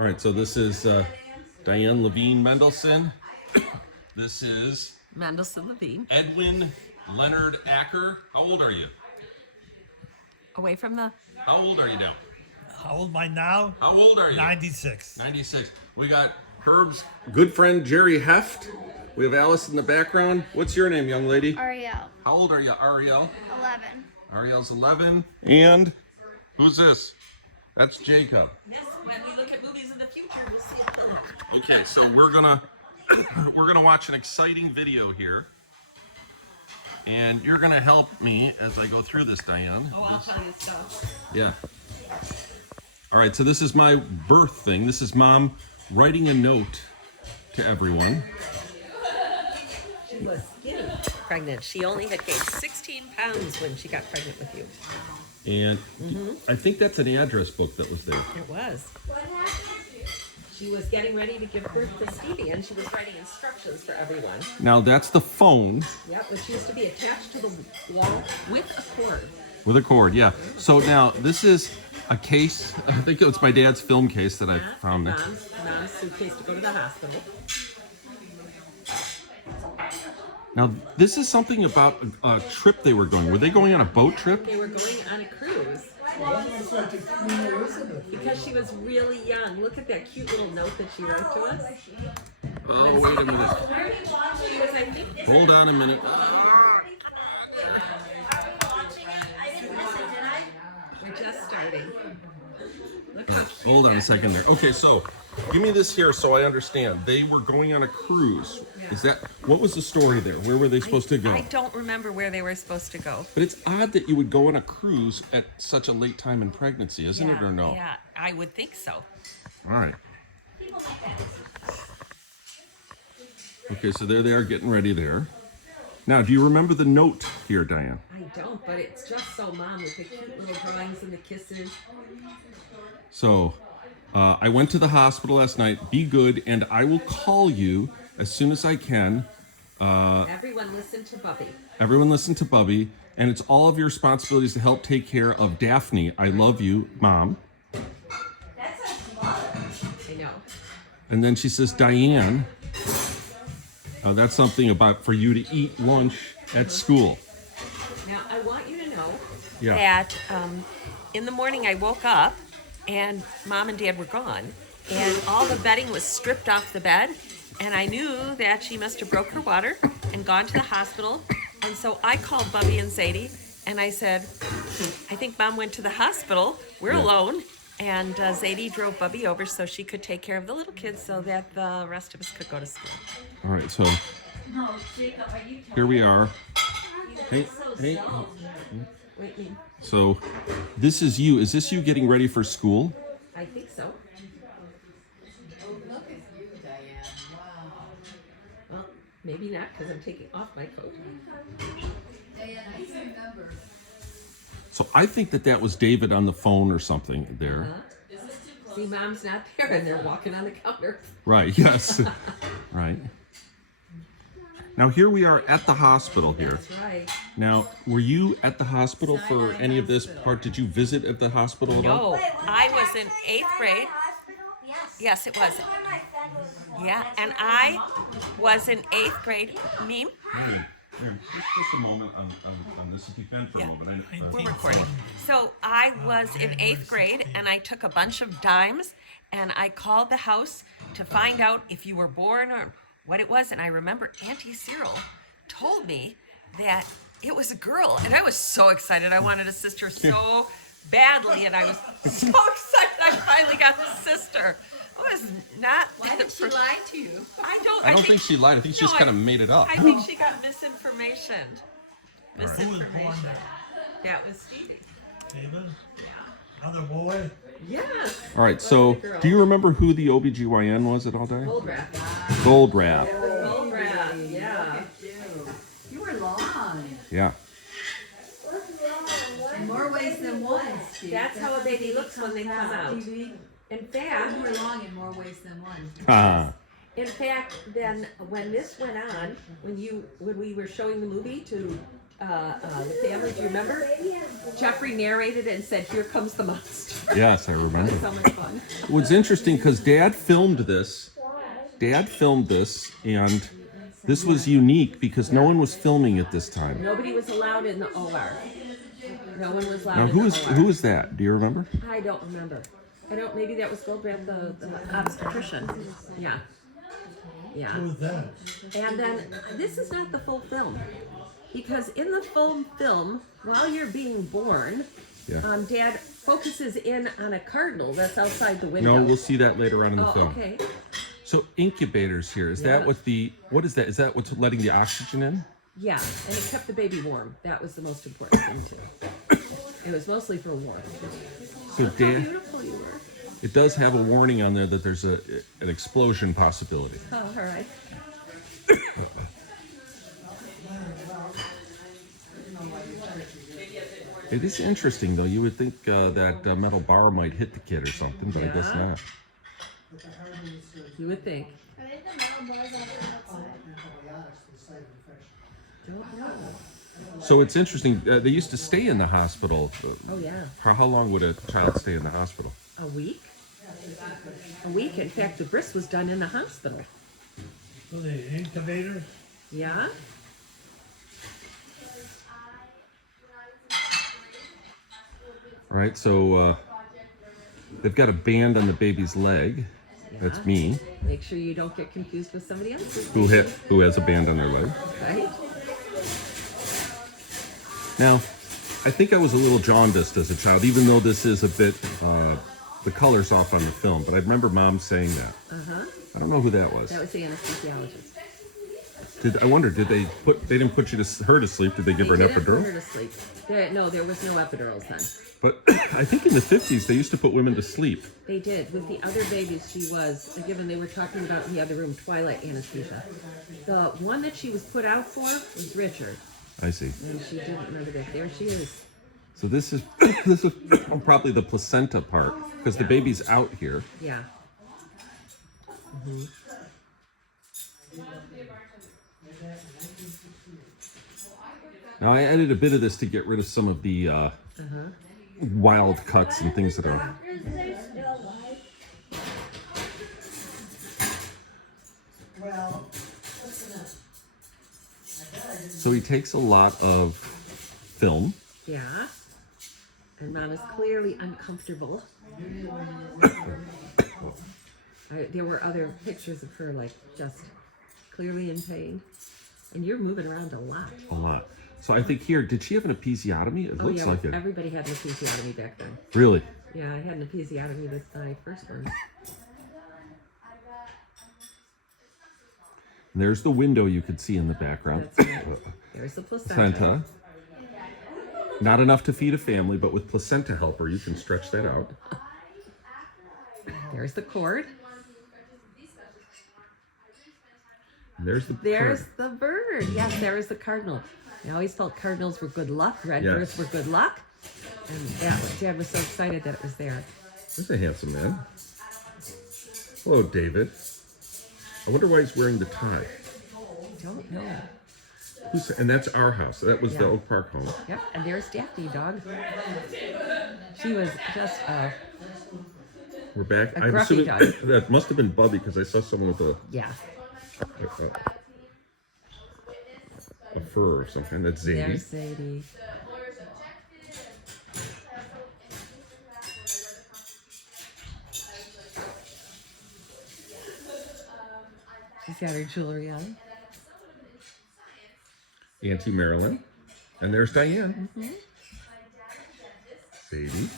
All right, so this is Diane Levine Mendelson. This is Mendelson Levine. Edwin Leonard Acker. How old are you? Away from the... How old are you now? How old am I now? How old are you? 96. 96. We got Herb's good friend Jerry Heft. We have Alice in the background. What's your name, young lady? Ariel. How old are you, Ariel? 11. Ariel's 11. And who's this? That's Jacob. Yes, when we look at movies in the future, we'll see. Okay, so we're gonna watch an exciting video here, and you're gonna help me as I go through this, Diane. Oh, I'll tell you stuff. Yeah. All right, so this is my birth thing. This is Mom writing a note to everyone. She was skinny pregnant. She only had gained 16 pounds when she got pregnant with you. And I think that's an address book that was there. It was. She was getting ready to give birth to Stevie, and she was writing instructions for everyone. Now that's the phone. Yep, which used to be attached to the wall with a cord. With a cord, yeah. So now this is a case. I think it's my dad's film case that I found. Mom's suitcase to go to the hospital. Now this is something about a trip they were going. Were they going on a boat trip? They were going on a cruise. Because she was really young. Look at that cute little note that she wrote to us. Oh, wait a minute. She was, I think, Hold on a minute. we're just starting. Look how cute. Hold on a second there. Okay, so give me this here so I understand. They were going on a cruise. Is that what was the story there? Where were they supposed to go? I don't remember where they were supposed to go. But it's odd that you would go on a cruise at such a late time in pregnancy, isn't it, or no? Yeah, I would think so. All right. Okay, so there they are getting ready there. Now, do you remember the note here, Diane? I don't, but it's just so Mom with the cute little drawings and the kisses. So, I went to the hospital last night. Be good, and I will call you as soon as I can. Everyone listen to Bubby. Everyone listen to Bubby, and it's all of your responsibilities to help take care of Daphne. I love you, Mom. I know. And then she says, Diane, that's something about for you to eat lunch at school. Now, I want you to know Yeah. that in the morning I woke up and Mom and Dad were gone, and all the bedding was stripped off the bed, and I knew that she must have broke her water and gone to the hospital. And so I called Bubby and Zadie, and I said, I think Mom went to the hospital. We're alone. And Zadie drove Bubby over so she could take care of the little kids so that the rest of us could go to school. All right, so here we are. Hey. Wait, me. So this is you. Is this you getting ready for school? I think so. Well, maybe not because I'm taking off my coat. So I think that was David on the phone or something there. See, Mom's not there and they're walking on the counter. Right, yes. Right. Now here we are at the hospital here. That's right. Now, were you at the hospital for any of this part? Did you visit at the hospital at all? No, I was in 8th grade. Yes, it was. Yeah, and I was in 8th grade. Meme? Just a moment on this, if you can, for a moment. We're recording. So I was in 8th grade, and I took a bunch of dimes, and I called the house to find out if you were born or what it was. And I remember Auntie Cyril told me that it was a girl, and I was so excited. I wanted a sister so badly, and I was so excited I finally got the sister. I was not. Why did she lie to you? I don't think she lied. I think she just kind of made it up. I think she got misinformation. Who was born there? That was Stevie. David? Other boy? Yes. All right, so do you remember who the OBGYN was at all, Diane? Goldratt. Goldratt. Goldratt, yeah. You were long. Yeah. In more ways than one, Steve. That's how a baby looks when they come out. In fact, You were long in more ways than one. in fact, then when this went on, when we were showing the movie to the family. Do you remember? Jeffrey narrated it and said, "Here comes the monster." Yes, I remember. So much fun. What's interesting, because Dad filmed this, and this was unique because no one was filming at this time. Nobody was allowed in the OR. No one was allowed Now, in the OR. who is that? Do you remember? I don't remember. Maybe that was Goldberg, the obstetrician. Yeah. Yeah. Who was that? And then this is not the full film. Because in the full film, while you're being born, Yeah. Dad focuses in on a cardinal that's outside the window. No, we'll see that later on in the Oh, film. okay. So incubators here, is that what is that? Is that what's letting the oxygen in? Yeah, and it kept the baby warm. That was the most important thing too. It was mostly for warmth. So Look how Dad, beautiful you were. it does have a warning on there that there's an explosion possibility. Oh, all right. It is interesting though. You would think that metal bar might hit the kid or something, but I guess Yeah. not. You would think. I think the metal bars are Don't know. So it's interesting. They used to stay in the hospital. Oh, yeah. How long would a child stay in the hospital? A week? A week. In fact, the bris was done in the hospital. So the incubator? Yeah? Right. So they've got a band on the baby's leg. That's Yeah. me. Make sure you don't get confused with somebody else. Who has a band on their leg. Right? Now, I think I was a little jaundiced as a child, even though this is a bit, the color's off on the film, but I remember Mom saying that. Uh-huh. I don't know who that was. That was the anesthesiologist. I wonder, they didn't put her to sleep, did they give her an They didn't put epidural? her to sleep. No, there was no epidurals then. But I think in the 50s, they used to put women to sleep. They did. With the other babies, she was, given they were talking about in the other room, twilight anesthesia. The one that she was put out for was Richard. I see. And she didn't remember that. There she is. So this is this is probably the placenta part, because the baby's out here. Yeah. Now I added a bit of this to get rid of some of the wild cuts and things that are. doctors, they're still alive. So he takes a lot of film. Yeah. And Mom is clearly uncomfortable. There were other pictures of her, like, just clearly in pain. And you're moving around a lot. A lot. So I think here, did she have an episiotomy? It looks yeah, like it. everybody had an episiotomy back then. Really? Yeah, I had an episiotomy with my first one. And there's the window you could see in the background. That's right. There's the placenta. Placenta. Not enough to feed a family, but with placenta helper, you can stretch that out. There's the cord. And there's the There's card. the bird. Yes, there is the cardinal. I always felt cardinals were good luck. Red Yes. birds were good luck. And Dad was so excited that it was there. There's a handsome man. Hello, David. I wonder why he's wearing the tie. Don't know. And that's our house. That was the Yeah. Oak Park home. Yep, and there's Daphne, dog. She was just We're back. A I'm gruffy assuming dog. that must have been Bubby because I saw someone with yeah. a fur or something. That's Zadie. There's Sadie. She's got her jewelry on. Auntie Marilyn. And there's Diane. Sadie.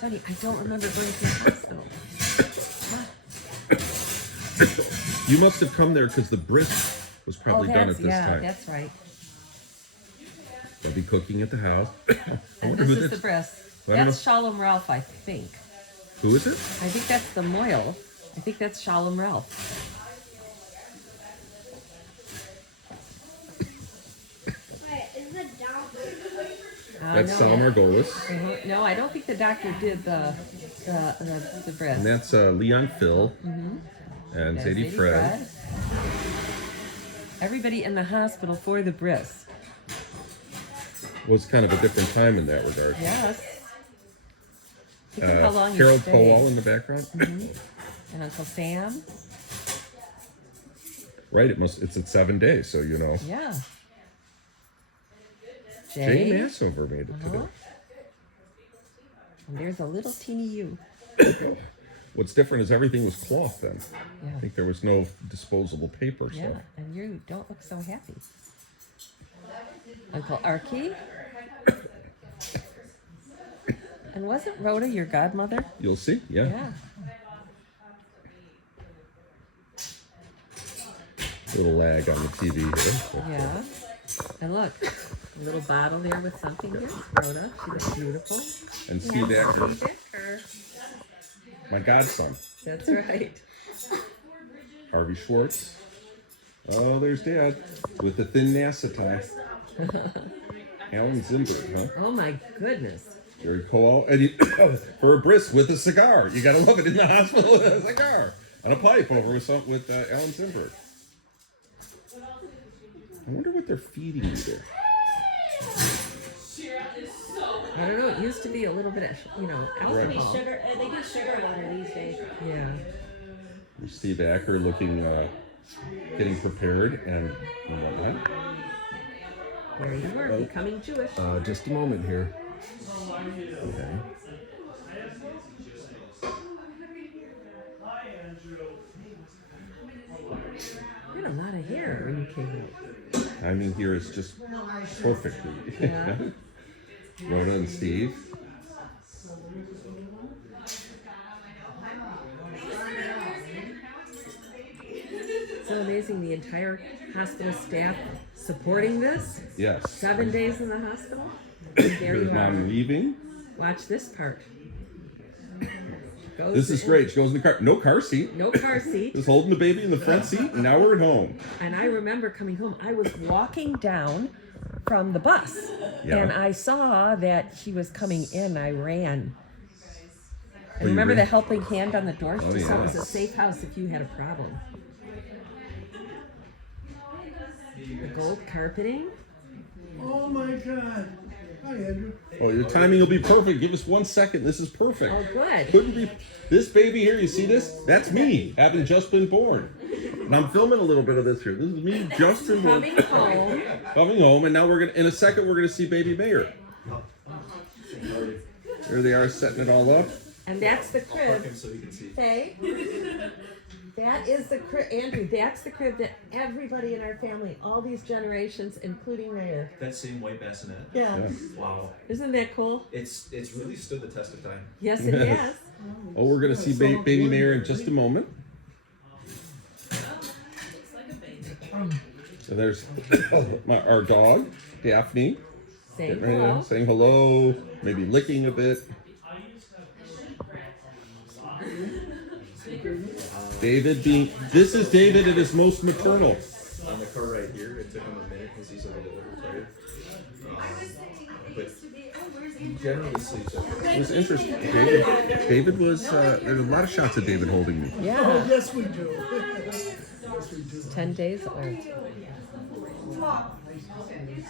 Honey, I don't remember going to the hospital. You must have come there because the bris was probably done at this time. That's right. They'll be cooking at the house. I And wonder this who is the breast. I don't That's Shalom Ralph, I think. Who is it? I think that's the Moyle. I think that's Shalom Ralph. Wait, is the doctor? That's no. Sal Margolis. No, I don't think the doctor did the breast. And that's Leon Phil. And That's Zadie Fred. everybody in the hospital for the bris. Was kind of a different time in that regard. Yes. Think of how long Carol you stayed. Powell in the background. And Uncle Sam. Right, it's at 7 days, so you know. Yeah. Jay Massover made it today. And there's a little teeny you. What's different is everything was cloth then. Yeah. I think there was no disposable paper Yeah, stuff. and you don't look so happy. Uncle Archie. And wasn't Rhoda your godmother? You'll see, yeah. Yeah. Little lag on the TV here. but, Yeah. And look, a little bottle there with something here. Rhoda, she looks beautiful. And Steve Acker, Becker. my godson, That's right. Harvey Schwartz. Oh, there's Dad with the thin NASA tie. Alan Zimberg, huh? Oh my goodness. Very cool. And for a bris with a cigar. You gotta love it in the hospital with a cigar. On a pipe over with Alan Zimberg. I wonder what they're feeding you there. I don't know, it used to be a little bit of, alcohol. Sugar, they do sugar water these days. Yeah. There's Steve Acker looking, getting prepared and whatnot. There you were, becoming Jewish. Just a moment here. Okay. You had a lot of hair when you came out. Timing here is just perfectly. Yeah. Rhoda and Steve. So amazing, the entire hospital staff supporting this. Yes. 7 days in the hospital. There Here's you Mom are. leaving. Watch this part. Goes This is in- great. She goes in the car. No car seat. No car seat. Just holding the baby in the front seat, and now we're at home. And I remember coming home. I was walking down from the bus, Yeah. and I saw that he was coming in. I ran. Oh, And you remember ran? the helping hand on the door? Oh, So it was yeah. a safe house if you had a problem. The gold carpeting. Oh my God. Hi, Andrew. Oh, your timing will be perfect. Give us 1 second. This is perfect. Oh, good. Couldn't be. This baby here, you see this? That's me, having just been born. And I'm filming a little bit of this here. This is me just been born. Coming home. Coming home, and now in a second, we're gonna see baby Mayor. There they are, setting it all up. And that's the crib. So you can see. Hey, that is the crib, Andrew. That's the crib that everybody in our family, all these generations, including Mayor. That same white bassinet. Yeah. Yeah. Wow. Isn't that cool? It's really stood the test of time. Yes, it has. Oh, we're gonna see baby Mayor in just a moment. So there's our dog, Daphne, Say getting ready to- hello. saying hello, maybe licking a bit. This is David at his most maternal. On the car right here, it took him a minute because he's a little overtired. But he generally sleeps over. It was interesting. David was, there's a lot of shots of David holding me. Yeah. Yes, we do. Yes, we do. 10 days old.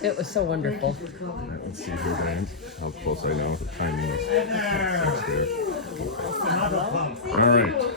It was so wonderful. Let's see here, Diane, how close I know the timing is. That's there. All right.